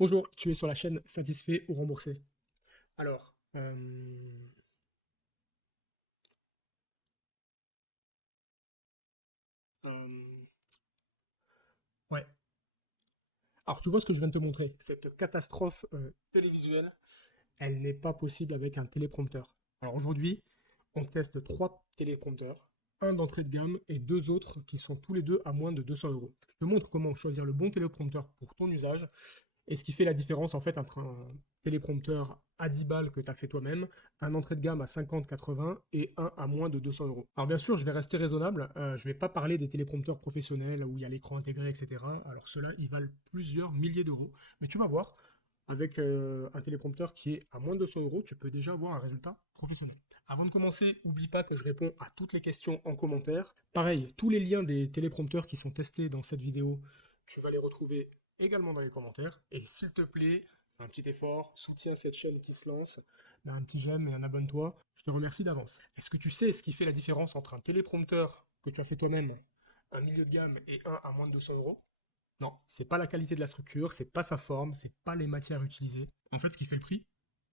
Bonjour, tu es sur la chaîne Satisfait ou remboursé. Alors, euh, ouais. Alors, tu vois ce que je viens de te montrer. Cette catastrophe télévisuelle, elle n'est pas possible avec un téléprompteur. Alors aujourd'hui, on teste trois téléprompteurs, un d'entrée de gamme et deux autres qui sont tous les deux à moins de 200 euros. Je te montre comment choisir le bon téléprompteur pour ton usage. Et ce qui fait la différence en fait entre un téléprompteur à 10 balles que tu as fait toi-même, un entrée de gamme à 50-80 et un à moins de 200 euros. Alors bien sûr, je vais rester raisonnable, je ne vais pas parler des téléprompteurs professionnels où il y a l'écran intégré, etc. Alors ceux-là, ils valent plusieurs milliers d'euros. Mais tu vas voir, avec un téléprompteur qui est à moins de 200 euros, tu peux déjà avoir un résultat professionnel. Avant de commencer, n'oublie pas que je réponds à toutes les questions en commentaire. Pareil, tous les liens des téléprompteurs qui sont testés dans cette vidéo, tu vas les retrouver également dans les commentaires. Et s'il te plaît, fais un petit effort, soutiens cette chaîne qui se lance, mets un petit j'aime et un abonne-toi. Je te remercie d'avance. Est-ce que tu sais ce qui fait la différence entre un téléprompteur que tu as fait toi-même, un milieu de gamme et un à moins de 200 euros? Non, c'est pas la qualité de la structure, c'est pas sa forme, c'est pas les matières utilisées. En fait, ce qui fait le prix,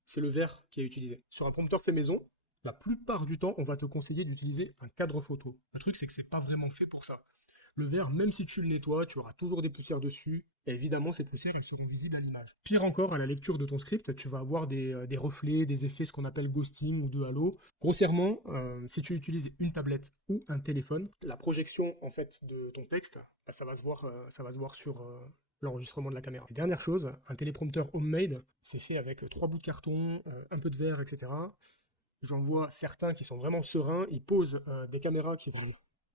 c'est le verre qui est utilisé. Sur un prompteur fait maison, la plupart du temps, on va te conseiller d'utiliser un cadre photo. Le truc, c'est que c'est pas vraiment fait pour ça. Le verre, même si tu le nettoies, tu auras toujours des poussières dessus. Et évidemment, ces poussières, elles seront visibles à l'image. Pire encore, à la lecture de ton script, tu vas avoir des reflets, des effets, ce qu'on appelle ghosting ou de halo. Grossièrement, si tu utilises une tablette ou un téléphone, la projection en fait de ton texte, bah, ça va se voir sur l'enregistrement de la caméra. Et dernière chose, un téléprompteur homemade, c'est fait avec trois bouts de carton, un peu de verre, etc. J'en vois certains qui sont vraiment sereins, ils posent des caméras qui valent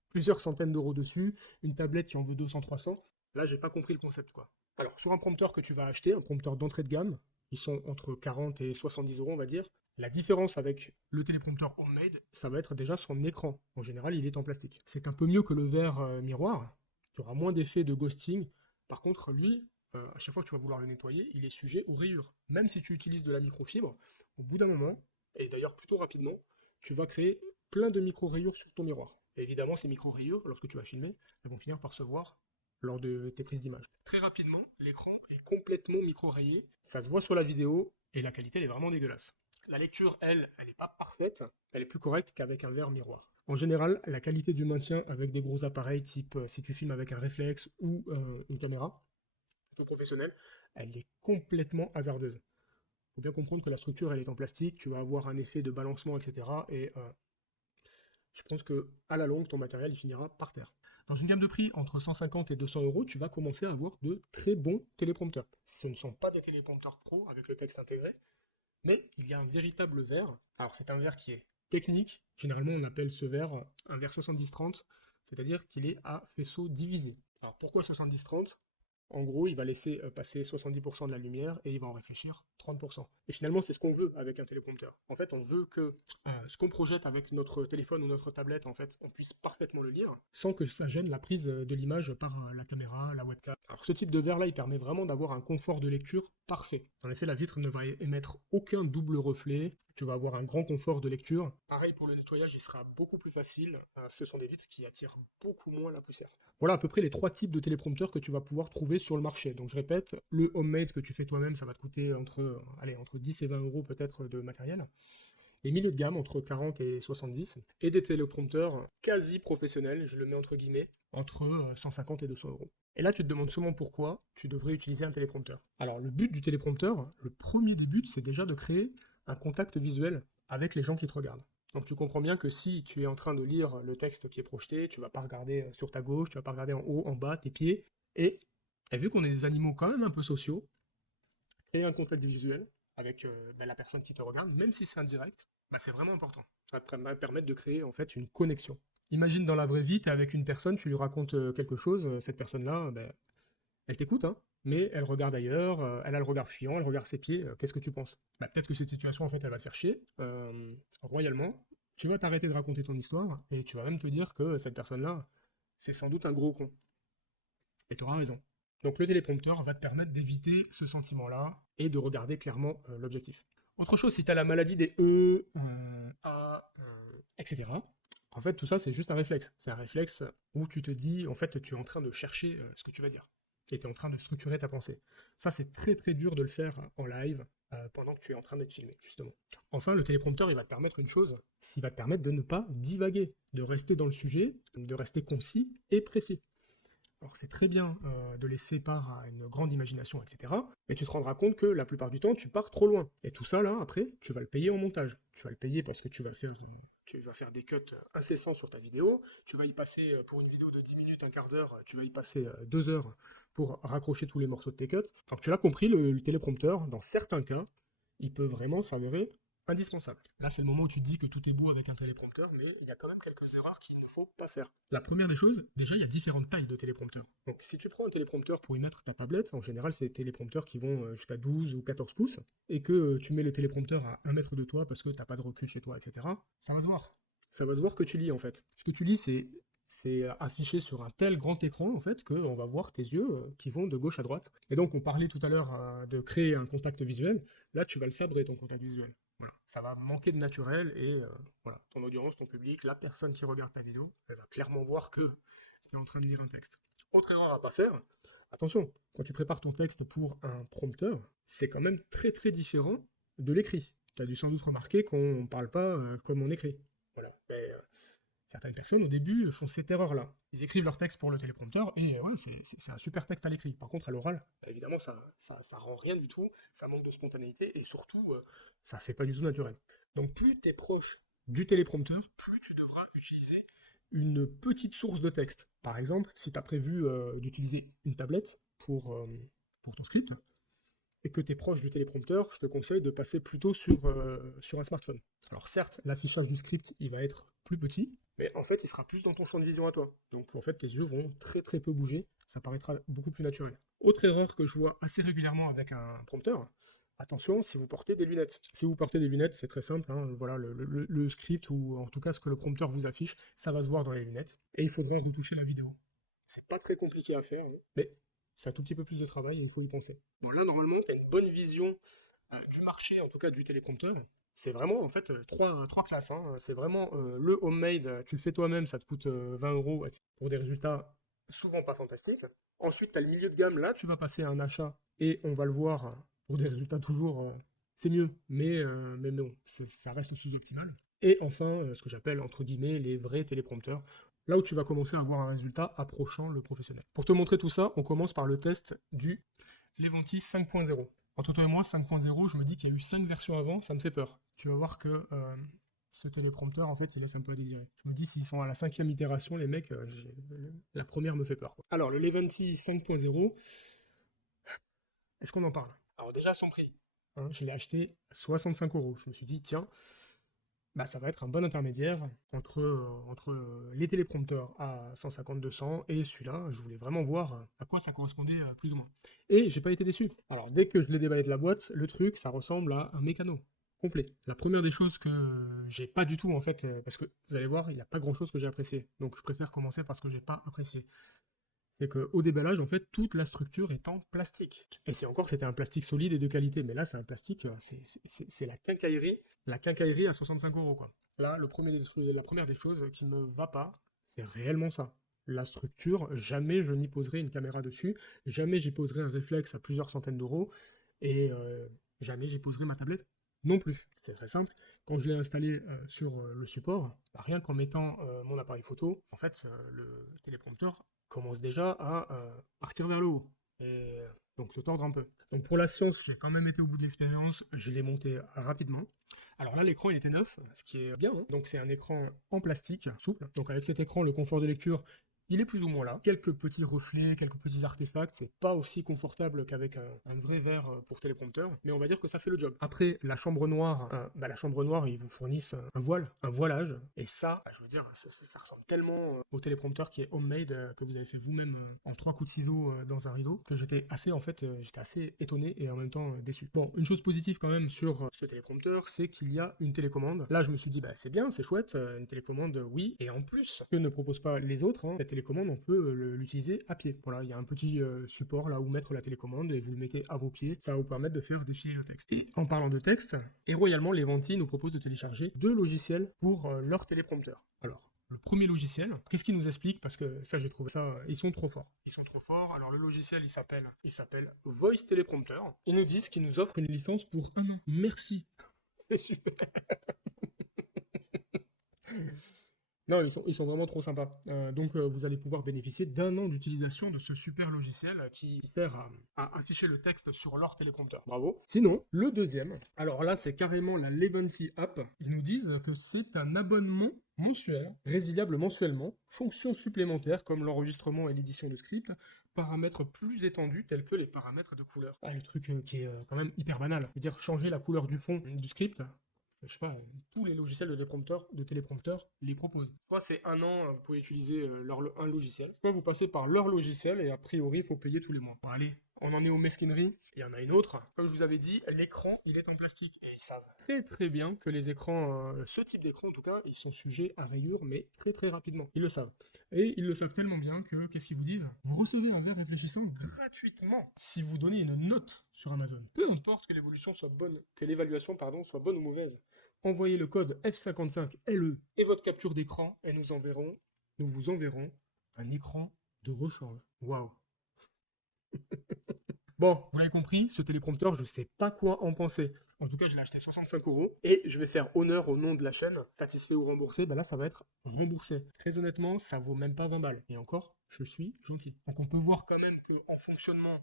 plusieurs centaines d'euros dessus, une tablette qui en veut 200-300. Là, j'ai pas compris le concept, quoi. Alors, sur un prompteur que tu vas acheter, un prompteur d'entrée de gamme, ils sont entre 40 et 70 euros, on va dire. La différence avec le téléprompteur homemade, ça va être déjà son écran. En général, il est en plastique. C'est un peu mieux que le verre miroir. Tu auras moins d'effet de ghosting. Par contre, lui, à chaque fois que tu vas vouloir le nettoyer, il est sujet aux rayures. Même si tu utilises de la microfibre, au bout d'un moment, et d'ailleurs plutôt rapidement, tu vas créer plein de micro-rayures sur ton miroir. Et évidemment, ces micro-rayures, lorsque tu vas filmer, elles vont finir par se voir lors de tes prises d'image. Très rapidement, l'écran est complètement micro-rayé, ça se voit sur la vidéo, et la qualité elle est vraiment dégueulasse. La lecture, elle n'est pas parfaite, elle est plus correcte qu'avec un verre miroir. En général, la qualité du maintien avec des gros appareils type si tu filmes avec un réflexe ou une caméra plutôt professionnelle, elle est complètement hasardeuse. Il faut bien comprendre que la structure, elle est en plastique, tu vas avoir un effet de balancement, etc. Et je pense que à la longue, ton matériel, il finira par terre. Dans une gamme de prix entre 150 et 200 euros, tu vas commencer à avoir de très bons téléprompteurs. Ce ne sont pas des téléprompteurs pro avec le texte intégré, mais il y a un véritable verre. Alors, c'est un verre qui est technique. Généralement, on appelle ce verre un verre 70-30, c'est-à-dire qu'il est à faisceau divisé. Alors, pourquoi 70-30? En gros, il va laisser passer 70% de la lumière et il va en réfléchir 30%. Et finalement, c'est ce qu'on veut avec un téléprompteur. En fait, on veut que ce qu'on projette avec notre téléphone ou notre tablette, en fait, on puisse parfaitement le lire sans que ça gêne la prise de l'image par la caméra, la webcam. Alors, ce type de verre-là, il permet vraiment d'avoir un confort de lecture parfait. En effet, la vitre ne va émettre aucun double reflet. Tu vas avoir un grand confort de lecture. Pareil pour le nettoyage, il sera beaucoup plus facile. Ce sont des vitres qui attirent beaucoup moins la poussière. Voilà à peu près les trois types de téléprompteurs que tu vas pouvoir trouver sur le marché. Donc je répète, le homemade que tu fais toi-même, ça va te coûter entre 10 et 20 euros peut-être de matériel. Les milieux de gamme entre 40 et 70. Et des téléprompteurs quasi professionnels, je le mets entre guillemets, entre 150 et 200 euros. Et là, tu te demandes sûrement pourquoi tu devrais utiliser un téléprompteur. Alors le but du téléprompteur, le premier des buts, c'est déjà de créer un contact visuel avec les gens qui te regardent. Donc tu comprends bien que si tu es en train de lire le texte qui est projeté, tu vas pas regarder sur ta gauche, tu vas pas regarder en haut, en bas, tes pieds. Et vu qu'on est des animaux quand même un peu sociaux, créer un contact visuel avec la personne qui te regarde, même si c'est indirect, bah, c'est vraiment important. Ça va te permettre de créer en fait une connexion. Imagine dans la vraie vie, tu es avec une personne, tu lui racontes quelque chose, cette personne-là, bah, elle t'écoute, hein, mais elle regarde ailleurs, elle a le regard fuyant, elle regarde ses pieds, qu'est-ce que tu penses? Bah, peut-être que cette situation, en fait, elle va te faire chier, royalement. Tu vas t'arrêter de raconter ton histoire, et tu vas même te dire que cette personne-là, c'est sans doute un gros con. Et tu auras raison. Donc le téléprompteur va te permettre d'éviter ce sentiment-là et de regarder clairement l'objectif. Autre chose, si tu as la maladie des A, etc., en fait, tout ça, c'est juste un réflexe. C'est un réflexe où tu te dis, en fait, tu es en train de chercher ce que tu vas dire. et tu es en train de structurer ta pensée. Ça, c'est très très dur de le faire en live pendant que tu es en train d'être filmé, justement. Enfin, le téléprompteur, il va te permettre une chose, il va te permettre de ne pas divaguer, de rester dans le sujet, de rester concis et précis. Alors c'est très bien de laisser part à une grande imagination, etc. Mais tu te rendras compte que la plupart du temps, tu pars trop loin. Et tout ça, là, après, tu vas le payer en montage. Tu vas le payer parce que tu vas faire des cuts incessants sur ta vidéo. Tu vas y passer, pour une vidéo de 10 minutes, un quart d'heure, tu vas y passer 2 heures pour raccrocher tous les morceaux de tes cuts. Donc tu l'as compris, le téléprompteur, dans certains cas, il peut vraiment s'avérer indispensable. Là, c'est le moment où tu te dis que tout est beau avec un téléprompteur, mais il y a quand même quelques erreurs qu'il ne faut pas faire. La première des choses, déjà, il y a différentes tailles de téléprompteurs. Donc, si tu prends un téléprompteur pour y mettre ta tablette, en général, c'est des téléprompteurs qui vont jusqu'à 12 ou 14 pouces, et que tu mets le téléprompteur à 1 mètre de toi parce que tu n'as pas de recul chez toi, etc., ça va se voir. Ça va se voir que tu lis, en fait. Ce que tu lis, c'est affiché sur un tel grand écran en fait qu'on va voir tes yeux qui vont de gauche à droite. Et donc on parlait tout à l'heure de créer un contact visuel. Là tu vas le sabrer ton contact visuel. Voilà. Ça va manquer de naturel et voilà, ton audience, ton public, la personne qui regarde ta vidéo, elle va clairement voir que tu es en train de lire un texte. Autre erreur à pas faire, attention, quand tu prépares ton texte pour un prompteur, c'est quand même très très différent de l'écrit. Tu as dû sans doute remarquer qu'on ne parle pas comme on écrit. Voilà. Mais, certaines personnes, au début, font cette erreur-là. Ils écrivent leur texte pour le téléprompteur, et ouais, c'est un super texte à l'écrit. Par contre, à l'oral, évidemment, ça rend rien du tout, ça manque de spontanéité, et surtout, ça fait pas du tout naturel. Donc, plus tu es proche du téléprompteur, plus tu devras utiliser une petite source de texte. Par exemple, si tu as prévu d'utiliser une tablette pour ton script, et que tu es proche du téléprompteur, je te conseille de passer plutôt sur un smartphone. Alors certes, l'affichage du script, il va être plus petit, mais en fait, il sera plus dans ton champ de vision à toi. Donc en fait, tes yeux vont très très peu bouger, ça paraîtra beaucoup plus naturel. Autre erreur que je vois assez régulièrement avec un prompteur, attention si vous portez des lunettes. Si vous portez des lunettes, c'est très simple, hein, voilà, le script, ou en tout cas ce que le prompteur vous affiche, ça va se voir dans les lunettes, et il faudra retoucher la vidéo. C'est pas très compliqué à faire, hein, mais c'est un tout petit peu plus de travail et il faut y penser. Bon, là, normalement, tu as une bonne vision du marché, en tout cas du téléprompteur. C'est vraiment, en fait, trois classes, hein. C'est vraiment le homemade, tu le fais toi-même, ça te coûte 20 euros pour des résultats souvent pas fantastiques. Ensuite, tu as le milieu de gamme, là, tu vas passer à un achat et on va le voir pour des résultats toujours, c'est mieux, mais non, ça reste sous-optimal. Et enfin, ce que j'appelle, entre guillemets, les vrais téléprompteurs, là où tu vas commencer à avoir un résultat approchant le professionnel. Pour te montrer tout ça, on commence par le test du Levantis 5.0. Entre toi et moi, 5.0, je me dis qu'il y a eu 5 versions avant, ça me fait peur. Tu vas voir que ce téléprompteur, en fait, il laisse un peu à désirer. Je me dis, s'ils sont à la 5e itération, les mecs, la première me fait peur. Alors, le Levantis 5.0, est-ce qu'on en parle? Alors déjà, son prix. Hein, je l'ai acheté 65 euros. Je me suis dit, tiens, bah, ça va être un bon intermédiaire entre les téléprompteurs à 150-200 et celui-là. Je voulais vraiment voir à quoi ça correspondait plus ou moins. Et j'ai pas été déçu. Alors, dès que je l'ai déballé de la boîte, le truc, ça ressemble à un mécano complet. La première des choses que j'ai pas du tout, en fait, parce que vous allez voir, il n'y a pas grand-chose que j'ai apprécié. Donc, je préfère commencer par ce que j'ai pas apprécié. C'est qu'au déballage, en fait, toute la structure est en plastique. Et c'est encore que c'était un plastique solide et de qualité, mais là, c'est un plastique, c'est la quincaillerie à 65 euros, quoi. Là, la première des choses qui me va pas, c'est réellement ça. La structure, jamais je n'y poserai une caméra dessus, jamais j'y poserai un réflexe à plusieurs centaines d'euros, et jamais j'y poserai ma tablette non plus. C'est très simple. Quand je l'ai installé sur le support, bah, rien qu'en mettant mon appareil photo, en fait, le téléprompteur commence déjà à partir vers le haut. Et donc se tordre un peu. Donc pour la science, j'ai quand même été au bout de l'expérience, je l'ai monté rapidement. Alors là, l'écran il était neuf, ce qui est bien, hein. Donc c'est un écran en plastique, souple. Donc avec cet écran, le confort de lecture, il est plus ou moins là. Quelques petits reflets, quelques petits artefacts, c'est pas aussi confortable qu'avec un vrai verre pour téléprompteur, mais on va dire que ça fait le job. Après, la chambre noire, ils vous fournissent un voile, un voilage, et ça, je veux dire, ça ressemble tellement au téléprompteur qui est homemade, que vous avez fait vous-même en 3 coups de ciseaux dans un rideau, que j'étais assez étonné et en même temps déçu. Bon, une chose positive quand même sur ce téléprompteur, c'est qu'il y a une télécommande. Là, je me suis dit, bah c'est bien, c'est chouette, une télécommande, oui, et en plus, que ne proposent pas les autres, hein, la télécommande, on peut l'utiliser à pied. Voilà, il y a un petit support là où mettre la télécommande et vous le mettez à vos pieds. Ça va vous permettre de faire défiler le texte. Et en parlant de texte, et royalement, Levantis nous propose de télécharger 2 logiciels pour leur téléprompteur. Alors, le premier logiciel. Qu'est-ce qu'il nous explique? Parce que ça, j'ai trouvé ça, ils sont trop forts. Ils sont trop forts. Alors le logiciel, il s'appelle Voice Teleprompter. Ils nous disent qu'ils nous offrent une licence pour un an. Merci. C'est super. Non, ils sont vraiment trop sympas. Donc, vous allez pouvoir bénéficier d'un an d'utilisation de ce super logiciel qui sert à afficher le texte sur leur téléprompteur. Bravo. Sinon, le deuxième, alors là, c'est carrément la Levanti App. Ils nous disent que c'est un abonnement mensuel, résiliable mensuellement, fonctions supplémentaires comme l'enregistrement et l'édition de scripts, paramètres plus étendus tels que les paramètres de couleur. Ah, le truc qui est quand même hyper banal. Je veux dire, changer la couleur du fond du script, je sais pas, tous les logiciels de téléprompteur les proposent. Soit c'est un an, vous pouvez utiliser un logiciel, soit vous passez par leur logiciel et a priori, il faut payer tous les mois. Bon, allez, on en est aux mesquineries. Il y en a une autre. Comme je vous avais dit, l'écran, il est en plastique. Et ils savent très très bien que les écrans, ce type d'écran en tout cas, ils sont sujets à rayures, mais très très rapidement. Ils le savent. Et ils le savent tellement bien que, qu'est-ce qu'ils vous disent? Vous recevez un verre réfléchissant gratuitement si vous donnez une note sur Amazon. Peu importe que l'évaluation pardon, soit bonne ou mauvaise. Envoyez le code F55LE et votre capture d'écran et nous vous enverrons un écran de rechange. Waouh! Bon, vous l'avez compris, ce téléprompteur, je sais pas quoi en penser. En tout cas, je l'ai acheté 65 euros et je vais faire honneur au nom de la chaîne. Satisfait ou remboursé, bah là, ça va être remboursé. Très honnêtement, ça vaut même pas 20 balles. Et encore, je suis gentil. Donc on peut voir quand même qu'en fonctionnement,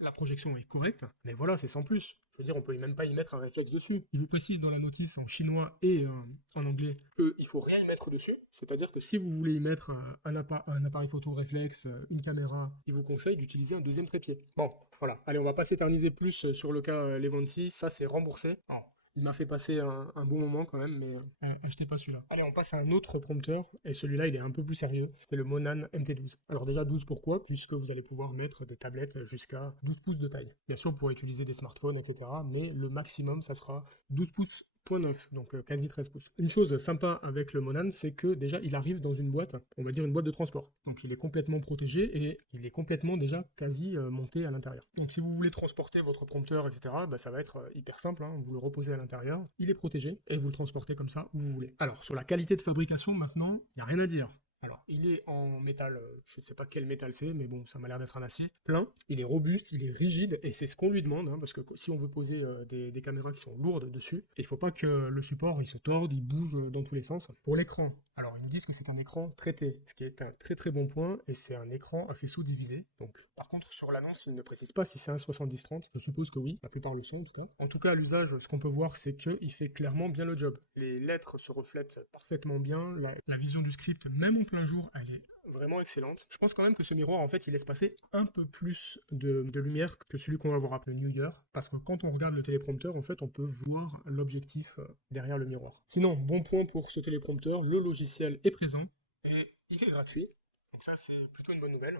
la projection est correcte. Mais voilà, c'est sans plus. Je veux dire, on peut même pas y mettre un réflexe dessus. Il vous précise dans la notice en chinois et en anglais qu'il faut rien y mettre dessus. C'est-à-dire que si vous voulez y mettre un appareil photo réflexe, une caméra, il vous conseille d'utiliser un deuxième trépied. Bon, voilà. Allez, on va pas s'éterniser plus sur le cas Levanti. Ça, c'est remboursé. Alors, il m'a fait passer un bon moment quand même, mais achetez pas celui-là. Allez, on passe à un autre prompteur, et celui-là, il est un peu plus sérieux. C'est le Monan MT12. Alors déjà, 12 pourquoi? Puisque vous allez pouvoir mettre des tablettes jusqu'à 12 pouces de taille. Bien sûr, vous pourrez utiliser des smartphones, etc. Mais le maximum, ça sera 12 pouces. Point 9, donc quasi 13 pouces. Une chose sympa avec le Monan, c'est que déjà il arrive dans une boîte, on va dire une boîte de transport. Donc il est complètement protégé et il est complètement déjà quasi monté à l'intérieur. Donc si vous voulez transporter votre prompteur, etc., bah, ça va être hyper simple, hein. Vous le reposez à l'intérieur, il est protégé et vous le transportez comme ça où vous voulez. Alors sur la qualité de fabrication maintenant, il n'y a rien à dire. Alors, il est en métal, je ne sais pas quel métal c'est, mais bon, ça m'a l'air d'être un acier plein. Il est robuste, il est rigide, et c'est ce qu'on lui demande, hein, parce que si on veut poser des caméras qui sont lourdes dessus, il ne faut pas que le support il se torde, il bouge dans tous les sens. Pour l'écran, alors ils nous disent que c'est un écran traité, ce qui est un très très bon point, et c'est un écran à faisceau divisé. Donc, par contre, sur l'annonce, il ne précise pas si c'est un 70-30, je suppose que oui, la plupart le sont en tout cas. En tout cas, à l'usage, ce qu'on peut voir, c'est qu'il fait clairement bien le job. Les lettres se reflètent parfaitement bien, la vision du script, même en plein jour, elle est vraiment excellente. Je pense quand même que ce miroir, en fait, il laisse passer un peu plus de lumière que celui qu'on va voir après New Year, parce que quand on regarde le téléprompteur, en fait, on peut voir l'objectif derrière le miroir. Sinon, bon point pour ce téléprompteur, le logiciel est présent et il est gratuit. Donc ça, c'est plutôt une bonne nouvelle.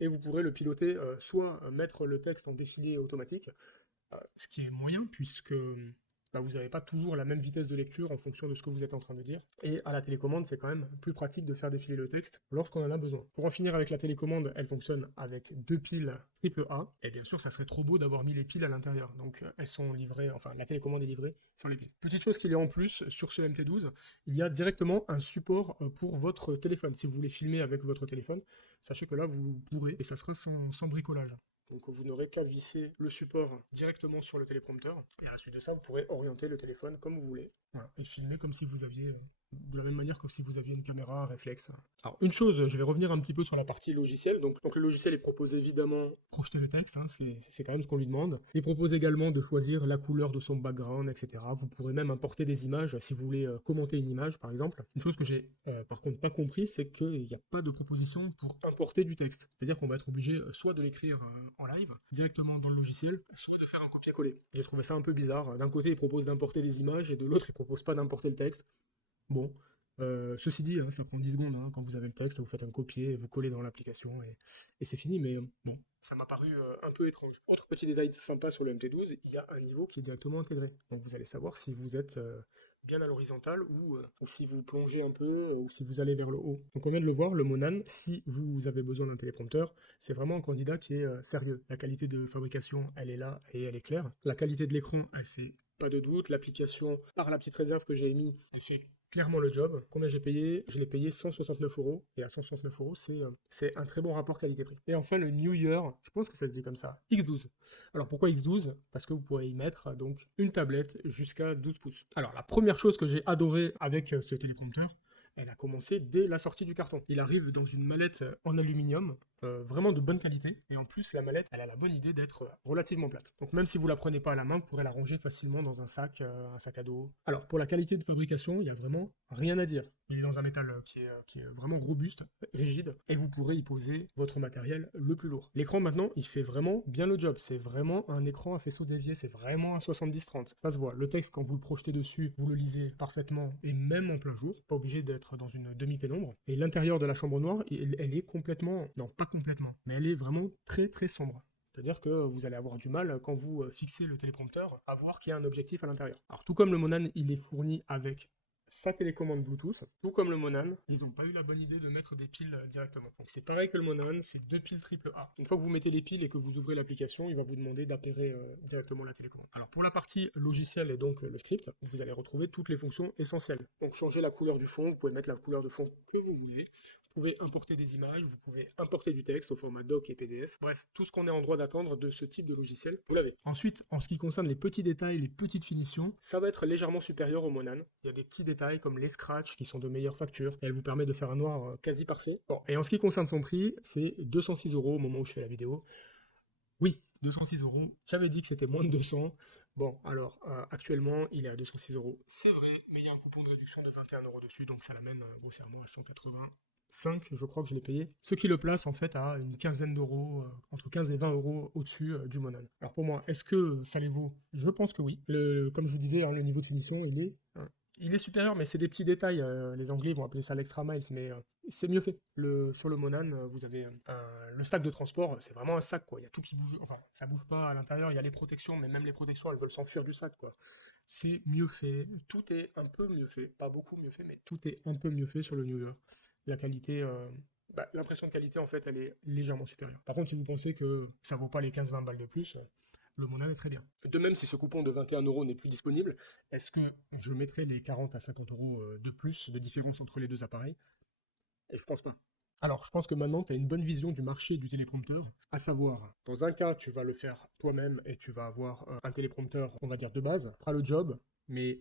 Et vous pourrez le piloter, soit mettre le texte en défilé automatique, ce qui est moyen puisque bah, vous n'avez pas toujours la même vitesse de lecture en fonction de ce que vous êtes en train de dire. Et à la télécommande, c'est quand même plus pratique de faire défiler le texte lorsqu'on en a besoin. Pour en finir avec la télécommande, elle fonctionne avec deux piles AAA. Et bien sûr, ça serait trop beau d'avoir mis les piles à l'intérieur. Donc elles sont livrées, enfin la télécommande est livrée sur les piles. Petite chose qu'il y a en plus sur ce MT12, il y a directement un support pour votre téléphone. Si vous voulez filmer avec votre téléphone, sachez que là vous pourrez, et ça sera sans bricolage. Donc vous n'aurez qu'à visser le support directement sur le téléprompteur. Et à la suite de ça, vous pourrez orienter le téléphone comme vous voulez. Voilà. Et filmer comme si vous aviez, de la même manière que si vous aviez une caméra réflexe. Alors une chose, je vais revenir un petit peu sur la partie logiciel. Donc le logiciel, il propose évidemment projeter le texte, hein, c'est quand même ce qu'on lui demande. Il propose également de choisir la couleur de son background, etc. Vous pourrez même importer des images si vous voulez commenter une image, par exemple. Une chose que j'ai par contre pas compris, c'est qu'il n'y a pas de proposition pour importer du texte. C'est-à-dire qu'on va être obligé soit de l'écrire en live, directement dans le logiciel, soit de faire un copier-coller. J'ai trouvé ça un peu bizarre. D'un côté, il propose d'importer des images, et de l'autre, il propose pas d'importer le texte. Bon, ceci dit, hein, ça prend 10 secondes, hein, quand vous avez le texte, vous faites un copier, vous collez dans l'application, et c'est fini, mais bon, ça m'a paru un peu étrange. Autre petit détail sympa sur le MT12, il y a un niveau qui est directement intégré. Donc vous allez savoir si vous êtes bien à l'horizontale ou si vous plongez un peu ou si vous allez vers le haut. Donc on vient de le voir, le Monan, si vous avez besoin d'un téléprompteur, c'est vraiment un candidat qui est sérieux. La qualité de fabrication, elle est là et elle est claire. La qualité de l'écran, elle fait pas de doute. L'application, par la petite réserve que j'ai émise, elle fait clairement le job. Combien j'ai payé? Je l'ai payé 169 euros. Et à 169 euros, c'est un très bon rapport qualité-prix. Et enfin, le New Year, je pense que ça se dit comme ça, X12. Alors pourquoi X12? Parce que vous pourrez y mettre donc une tablette jusqu'à 12 pouces. Alors la première chose que j'ai adoré avec ce téléprompteur, elle a commencé dès la sortie du carton. Il arrive dans une mallette en aluminium, vraiment de bonne qualité. Et en plus, la mallette, elle a la bonne idée d'être relativement plate. Donc même si vous la prenez pas à la main, vous pourrez la ranger facilement dans un sac à dos. Alors pour la qualité de fabrication, il y a vraiment rien à dire. Il est dans un métal qui est vraiment robuste, rigide, et vous pourrez y poser votre matériel le plus lourd. L'écran maintenant, il fait vraiment bien le job. C'est vraiment un écran à faisceau dévié, c'est vraiment un 70-30. Ça se voit. Le texte, quand vous le projetez dessus, vous le lisez parfaitement, et même en plein jour, pas obligé d'être dans une demi-pénombre. Et l'intérieur de la chambre noire, elle est complètement, non pas complètement, mais elle est vraiment très très sombre. C'est-à-dire que vous allez avoir du mal, quand vous fixez le téléprompteur, à voir qu'il y a un objectif à l'intérieur. Alors tout comme le Monan, il est fourni avec sa télécommande Bluetooth, tout comme le Monan, ils n'ont pas eu la bonne idée de mettre des piles directement. Donc c'est pareil que le Monan, c'est deux piles triple A. Une fois que vous mettez les piles et que vous ouvrez l'application, il va vous demander d'appairer directement la télécommande. Alors pour la partie logicielle et donc le script, vous allez retrouver toutes les fonctions essentielles. Donc changer la couleur du fond, vous pouvez mettre la couleur de fond que vous voulez. Vous pouvez importer des images, vous pouvez importer du texte au format doc et PDF. Bref, tout ce qu'on est en droit d'attendre de ce type de logiciel, vous l'avez. Ensuite, en ce qui concerne les petits détails, les petites finitions, ça va être légèrement supérieur au Monan. Il y a des petits détails comme les scratchs qui sont de meilleure facture et elle vous permet de faire un noir quasi parfait. Bon, et en ce qui concerne son prix, c'est 206 euros au moment où je fais la vidéo. Oui, 206 euros. J'avais dit que c'était moins de 200. Bon, alors, actuellement, il est à 206 euros. C'est vrai, mais il y a un coupon de réduction de 21 euros dessus, donc ça l'amène grossièrement à 185, je crois que je l'ai payé. Ce qui le place en fait à une quinzaine d'euros, entre 15 et 20 euros au-dessus du Monan. Alors pour moi, est-ce que ça les vaut? Je pense que oui. Comme je vous disais, hein, le niveau de finition, il est supérieur, mais c'est des petits détails. Les Anglais vont appeler ça l'extra miles, mais c'est mieux fait. Sur le Monan, vous avez le sac de transport, c'est vraiment un sac, quoi. Il y a tout qui bouge. Enfin, ça bouge pas à l'intérieur, il y a les protections, mais même les protections, elles veulent s'enfuir du sac, quoi. C'est mieux fait. Tout est un peu mieux fait. Pas beaucoup mieux fait, mais tout est un peu mieux fait sur le New York. La qualité. L'impression de qualité, en fait, elle est légèrement supérieure. Par contre, si vous pensez que ça vaut pas les 15-20 balles de plus, le Monan est très bien. De même, si ce coupon de 21 euros n'est plus disponible, est-ce que je mettrai les 40 à 50 euros de plus de différence entre les deux appareils? Et je pense pas. Alors, je pense que maintenant, tu as une bonne vision du marché du téléprompteur, à savoir, dans un cas, tu vas le faire toi-même et tu vas avoir un téléprompteur, on va dire, de base, fera le job, mais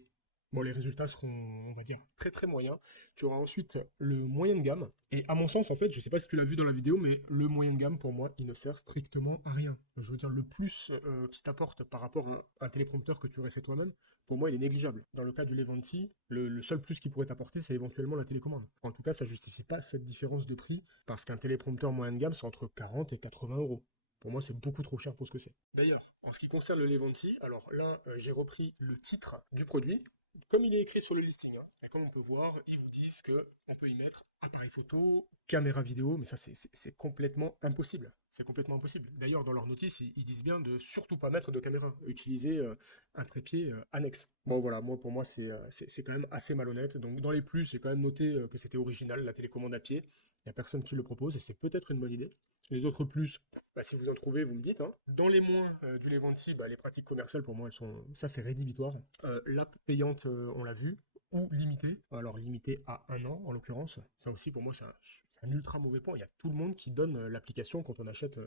bon, les résultats seront, on va dire, très très moyens. Tu auras ensuite le moyen de gamme, et à mon sens, en fait, je sais pas si tu l'as vu dans la vidéo, mais le moyen de gamme, pour moi, il ne sert strictement à rien. Je veux dire, le plus qu'il t'apporte par rapport à un téléprompteur que tu aurais fait toi-même, pour moi, il est négligeable. Dans le cas du Levanti, le seul plus qu'il pourrait t'apporter, c'est éventuellement la télécommande. En tout cas, ça justifie pas cette différence de prix, parce qu'un téléprompteur moyen de gamme, c'est entre 40 et 80 euros. Pour moi, c'est beaucoup trop cher pour ce que c'est. D'ailleurs, en ce qui concerne le Levanti, alors là, j'ai repris le titre du produit, comme il est écrit sur le listing, hein. Et comme on peut voir, ils vous disent que on peut y mettre appareil photo, caméra vidéo, mais ça c'est complètement impossible. C'est complètement impossible. D'ailleurs, dans leur notice, ils disent bien de surtout pas mettre de caméra, utiliser un trépied annexe. Bon voilà, pour moi c'est quand même assez malhonnête. Donc dans les plus, j'ai quand même noté que c'était original, la télécommande à pied. Il n'y a personne qui le propose et c'est peut-être une bonne idée. Les autres plus, si vous en trouvez, vous me dites, hein. Dans les moins du Levanti, les pratiques commerciales, pour moi, ça c'est rédhibitoire. L'app payante, on l'a vu, ou limitée. Alors limitée à un an, en l'occurrence. Ça aussi, pour moi, c'est un ultra mauvais point. Il y a tout le monde qui donne l'application quand on achète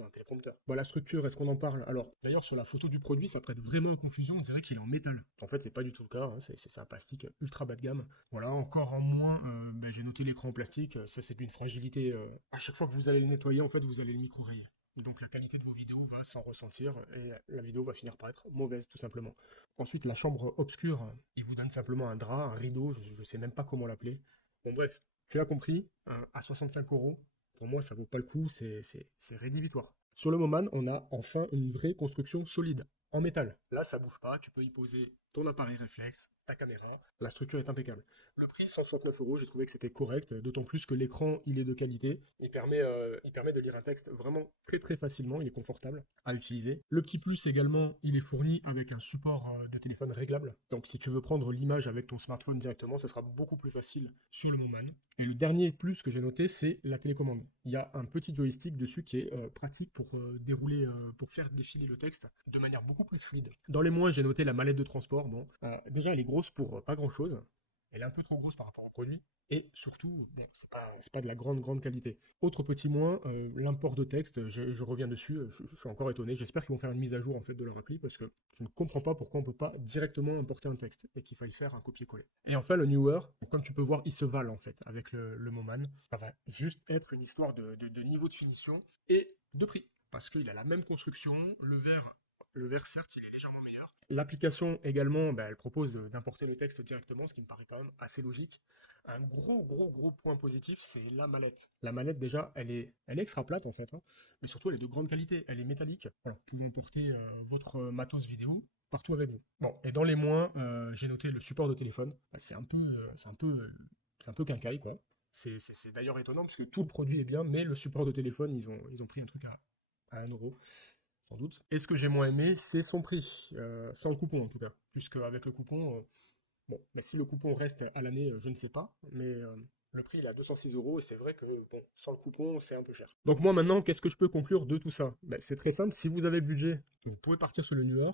un téléprompteur. Bon, la structure, est-ce qu'on en parle? Alors, d'ailleurs, sur la photo du produit, ça prête vraiment à confusion. On dirait qu'il est en métal. En fait, c'est pas du tout le cas, hein. C'est un plastique ultra bas de gamme. Voilà, encore en moins, j'ai noté l'écran en plastique. Ça, c'est d'une fragilité. À chaque fois que vous allez le nettoyer, en fait, vous allez le micro-rayer. Donc la qualité de vos vidéos va s'en ressentir et la vidéo va finir par être mauvaise, tout simplement. Ensuite, la chambre obscure, il vous donne simplement un drap, un rideau, je sais même pas comment l'appeler. Bon, bref, tu l'as compris, à 65 euros, pour moi, ça vaut pas le coup, c'est rédhibitoire. Sur le Moman, on a enfin une vraie construction solide, en métal. Là, ça bouge pas, tu peux y poser ton appareil réflexe, ta caméra, la structure est impeccable. Le prix, 169 euros, j'ai trouvé que c'était correct, d'autant plus que l'écran, il est de qualité, il permet de lire un texte vraiment très très facilement, il est confortable à utiliser. Le petit plus également, il est fourni avec un support de téléphone réglable, donc si tu veux prendre l'image avec ton smartphone directement, ça sera beaucoup plus facile sur le Moman. Et le dernier plus que j'ai noté, c'est la télécommande. Il y a un petit joystick dessus qui est pratique pour dérouler, pour faire défiler le texte de manière beaucoup plus fluide. Dans les moins, j'ai noté la mallette de transport. Bon, déjà, elle est grosse pour pas grand-chose. elle est un peu trop grosse par rapport au produit. Et surtout, bon, c'est pas de la grande qualité. Autre petit moins, l'import de texte, je reviens dessus, je suis encore étonné. J'espère qu'ils vont faire une mise à jour en fait de leur appli parce que je ne comprends pas pourquoi on ne peut pas directement importer un texte et qu'il faille faire un copier-coller. Et enfin, le Newer, comme tu peux voir, il se valent en fait avec le Moman. Ça va juste être une histoire de niveau de finition et de prix. Parce qu'il a la même construction, le verre certes, il est légèrement meilleur. L'application également, bah, elle propose d'importer le texte directement, ce qui me paraît quand même assez logique. Un gros point positif, c'est la mallette. La mallette, déjà, elle est extra plate en fait, hein, mais surtout elle est de grande qualité. Elle est métallique. Voilà, vous pouvez emporter votre matos vidéo partout avec vous. Bon, et dans les moins, j'ai noté le support de téléphone. Bah, c'est un peu quincaille, quoi. C'est d'ailleurs étonnant parce que tout le produit est bien, mais le support de téléphone, ils ont pris un truc à 1 euro sans doute. Et ce que j'ai moins aimé, c'est son prix, sans le coupon en tout cas, puisque avec le coupon, bon, mais si le coupon reste à l'année, je ne sais pas, mais le prix il est à 206 euros et c'est vrai que bon, sans le coupon, c'est un peu cher. Donc moi maintenant, qu'est-ce que je peux conclure de tout ça? Ben, c'est très simple, si vous avez le budget, vous pouvez partir sur le Newer,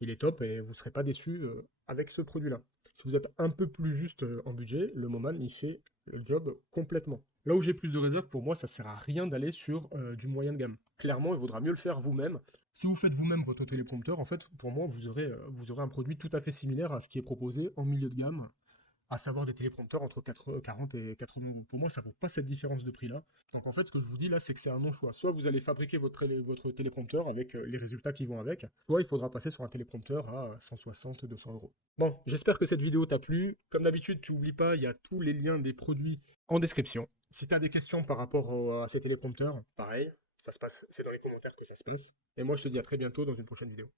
il est top et vous ne serez pas déçu avec ce produit-là. Si vous êtes un peu plus juste en budget, le Moman il fait le job complètement. Là où j'ai plus de réserve, pour moi, ça sert à rien d'aller sur du moyen de gamme. Clairement, il vaudra mieux le faire vous-même. Si vous faites vous-même votre téléprompteur, en fait, pour moi, vous aurez un produit tout à fait similaire à ce qui est proposé en milieu de gamme, à savoir des téléprompteurs entre 40 et 80 euros. Pour moi, ça ne vaut pas cette différence de prix-là. Donc en fait, ce que je vous dis là, c'est que c'est un non-choix. Soit vous allez fabriquer votre téléprompteur avec les résultats qui vont avec, soit il faudra passer sur un téléprompteur à 160, 200 euros. Bon, j'espère que cette vidéo t'a plu. Comme d'habitude, tu n'oublies pas, il y a tous les liens des produits en description. Si tu as des questions par rapport à ces téléprompteurs, pareil, ça se passe, c'est dans les commentaires que ça se passe. Et moi, je te dis à très bientôt dans une prochaine vidéo.